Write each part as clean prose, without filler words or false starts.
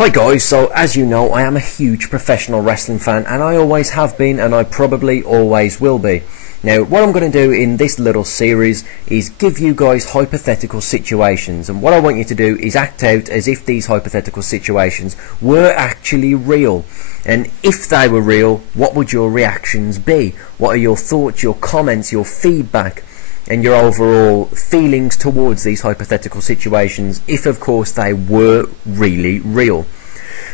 Hi guys, so as you know, I am a huge professional wrestling fan, and I always have been, and I probably always will be. Now, what I'm going to do in this little series is give you guys hypothetical situations, and what I want you to do is act out as if these hypothetical situations were actually real. And if they were real, what would your reactions be? What are your thoughts, your comments, your feedback, and your overall feelings towards these hypothetical situations, if of course they were really real?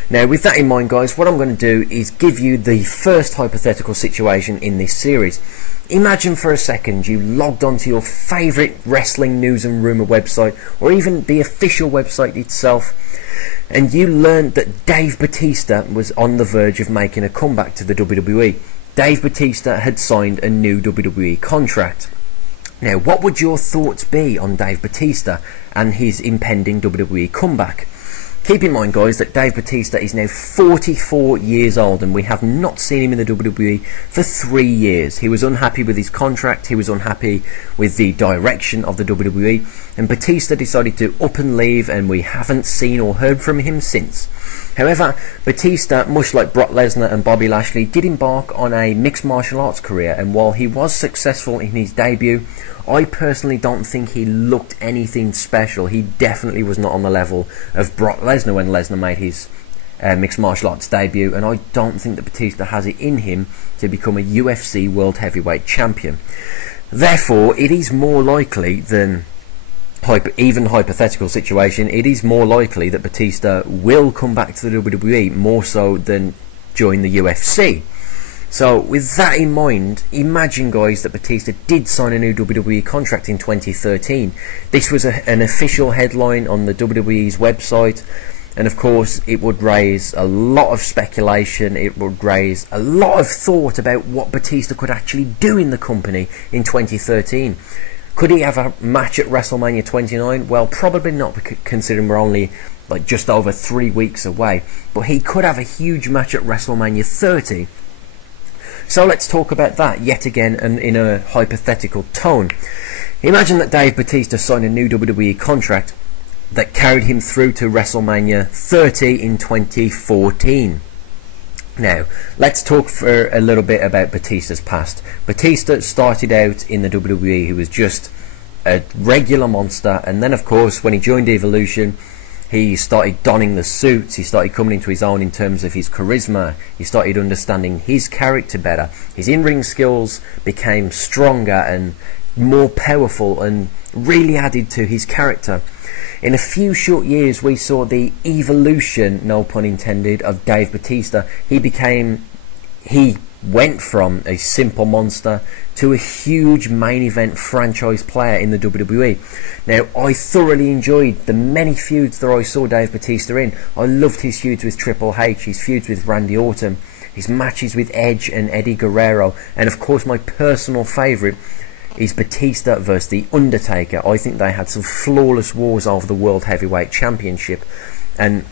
Now, with that in mind guys, what I'm going to do is give you the first hypothetical situation in this series. Imagine for a second you logged onto your favourite wrestling news and rumour website, or even the official website itself, and you learned that Dave Batista was on the verge of making a comeback to the WWE. Dave Batista had signed a new WWE contract. Now, what would your thoughts be on Dave Batista and his impending WWE comeback? Keep in mind guys that Dave Batista is now 44 years old, and we have not seen him in the WWE for 3 years. He was unhappy with his contract, he was unhappy with the direction of the WWE, and Batista decided to up and leave, and we haven't seen or heard from him since. However, Batista, much like Brock Lesnar and Bobby Lashley, did embark on a mixed martial arts career, and while he was successful in his debut, I personally don't think he looked anything special. He definitely was not on the level of Brock Lesnar when Lesnar made his mixed martial arts debut, and I don't think that Batista has it in him to become a UFC World Heavyweight Champion. Therefore, it is more likely than even hypothetical situation, it is more likely that Batista will come back to the WWE more so than join the UFC. So with that in mind, imagine guys that Batista did sign a new WWE contract in 2013. This was an official headline on the WWE's website, and of course it would raise a lot of speculation, it would raise a lot of thought about what Batista could actually do in the company in 2013. Could he have a match at WrestleMania 29? Well, probably not, considering we're only like just over 3 weeks away. But he could have a huge match at WrestleMania 30. So let's talk about that yet again, and in a hypothetical tone. Imagine that Dave Batista signed a new WWE contract that carried him through to WrestleMania 30 in 2014. Now, let's talk for a little bit about Batista's past. Batista started out in the WWE. He was just a regular monster, and then of course when he joined Evolution, he started donning the suits, he started coming into his own in terms of his charisma, he started understanding his character better, his in-ring skills became stronger and more powerful and really added to his character. In a few short years we saw the evolution, no pun intended, of Dave Batista. He went from a simple monster to a huge main event franchise player in the WWE. Now, I thoroughly enjoyed the many feuds that I saw Dave Batista in. I loved his feuds with Triple H, his feuds with Randy Orton, his matches with Edge and Eddie Guerrero, and of course my personal favourite is Batista versus the Undertaker. I think they had some flawless wars over the World Heavyweight Championship, and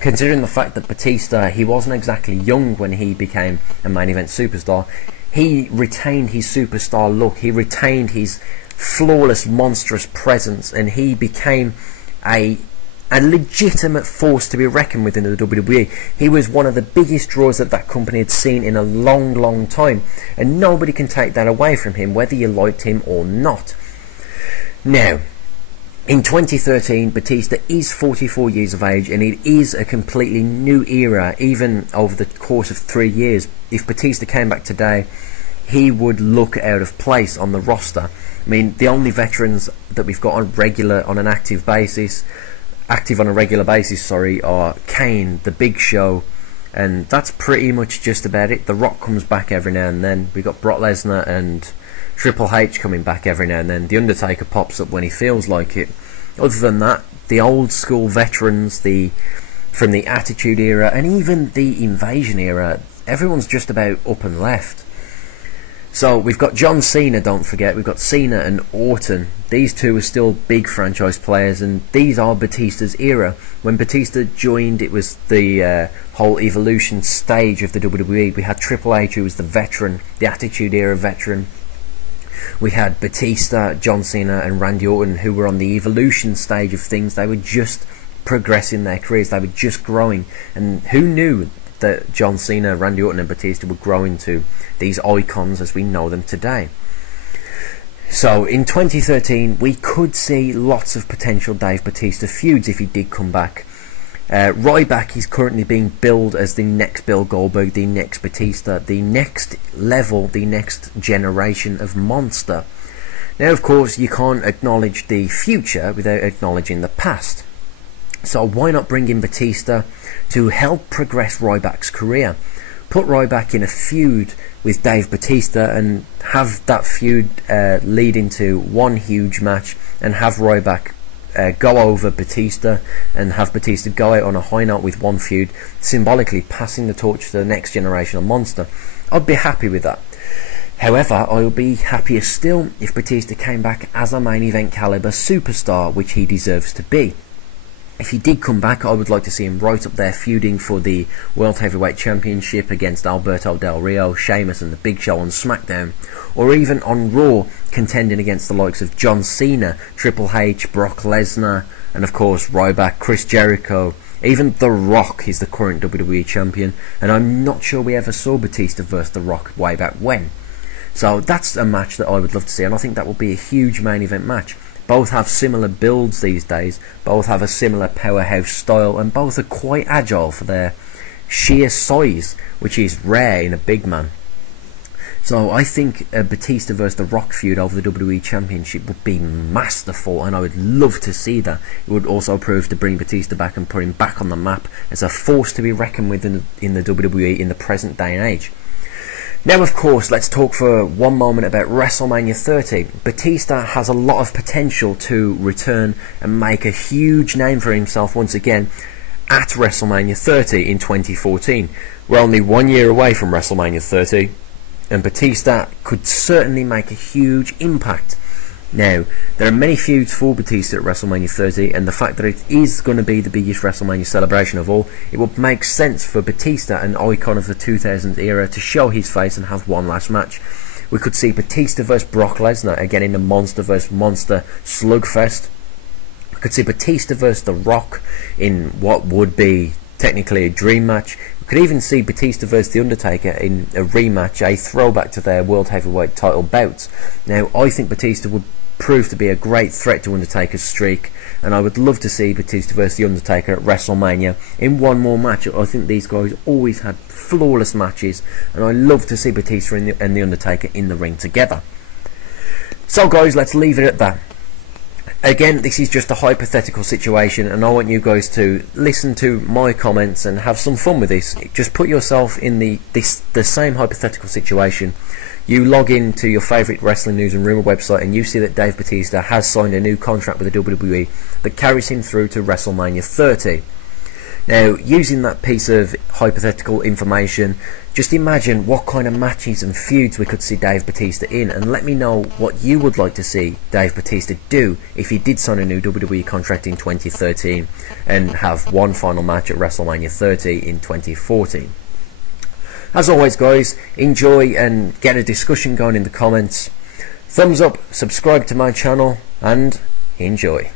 considering the fact that Batista, he wasn't exactly young when he became a main event superstar, he retained his superstar look, he retained his flawless, monstrous presence, and he became a legitimate force to be reckoned with in the WWE. He was one of the biggest draws that that company had seen in a long, long time, and nobody can take that away from him, whether you liked him or not. Now, in 2013, Batista is 44 years of age, and it is a completely new era, even over the course of 3 years. If Batista came back today, he would look out of place on the roster. I mean, the only veterans that we've got on a regular basis, are Kane, The Big Show, and that's pretty much just about it. The Rock comes back every now and then. We've got Brock Lesnar and Triple H coming back every now and then. The Undertaker pops up when he feels like it. Other than that, the old school veterans, from the Attitude Era and even the Invasion Era, everyone's just about up and left. So we've got John Cena, don't forget, we've got Cena and Orton. These two are still big franchise players, and these are Batista's era. When Batista joined, it was the whole evolution stage of the WWE. We had Triple H, who was the veteran, the Attitude Era veteran. We had Batista, John Cena and Randy Orton, who were on the evolution stage of things. They were just progressing their careers. They were just growing, and who knew that John Cena, Randy Orton and Batista would grow into these icons as we know them today. So in 2013 we could see lots of potential Dave Batista feuds if he did come back. Ryback is currently being billed as the next Bill Goldberg, the next Batista, the next level, the next generation of monster. Now of course you can't acknowledge the future without acknowledging the past. So why not bring in Batista to help progress Ryback's career? Put Ryback in a feud with Dave Batista and have that feud lead into one huge match, and have Ryback go over Batista and have Batista go out on a high note with one feud, symbolically passing the torch to the next generation of monster. I'd be happy with that. However, I would be happier still if Batista came back as a main event caliber superstar, which he deserves to be. If he did come back, I would like to see him right up there feuding for the World Heavyweight Championship against Alberto Del Rio, Sheamus and the Big Show on SmackDown, or even on Raw, contending against the likes of John Cena, Triple H, Brock Lesnar, and of course Ryback, Chris Jericho. Even The Rock is the current WWE Champion, and I'm not sure we ever saw Batista versus The Rock way back when. So that's a match that I would love to see, and I think that will be a huge main event match. Both have similar builds these days, both have a similar powerhouse style, and both are quite agile for their sheer size, which is rare in a big man. So I think a Batista vs The Rock feud over the WWE Championship would be masterful, and I would love to see that. It would also prove to bring Batista back and put him back on the map as a force to be reckoned with in the WWE in the present day and age. Now of course, let's talk for one moment about WrestleMania 30. Batista has a lot of potential to return and make a huge name for himself once again at WrestleMania 30 in 2014. We're only 1 year away from WrestleMania 30, and Batista could certainly make a huge impact. Now, there are many feuds for Batista at WrestleMania 30, and the fact that it is going to be the biggest WrestleMania celebration of all, it would make sense for Batista, an icon of the 2000s era, to show his face and have one last match. We could see Batista vs Brock Lesnar again in a monster vs monster slugfest. We could see Batista vs The Rock in what would be technically a dream match. We could even see Batista vs The Undertaker in a rematch, a throwback to their World Heavyweight title bouts. Now, I think Batista would prove to be a great threat to Undertaker's streak, and I would love to see Batista vs The Undertaker at WrestleMania in one more match. I think these guys always had flawless matches, and I love to see Batista and The Undertaker in the ring together. So guys, let's leave it at that. Again, this is just a hypothetical situation, and I want you guys to listen to my comments and have some fun with this. Just put yourself in the same hypothetical situation. You log in to your favourite wrestling news and rumour website, and you see that Dave Batista has signed a new contract with the WWE that carries him through to WrestleMania 30. Now, using that piece of hypothetical information, just imagine what kind of matches and feuds we could see Dave Batista in, and let me know what you would like to see Dave Batista do if he did sign a new WWE contract in 2013 and have one final match at WrestleMania 30 in 2014. As always guys, enjoy and get a discussion going in the comments. Thumbs up, subscribe to my channel, and enjoy.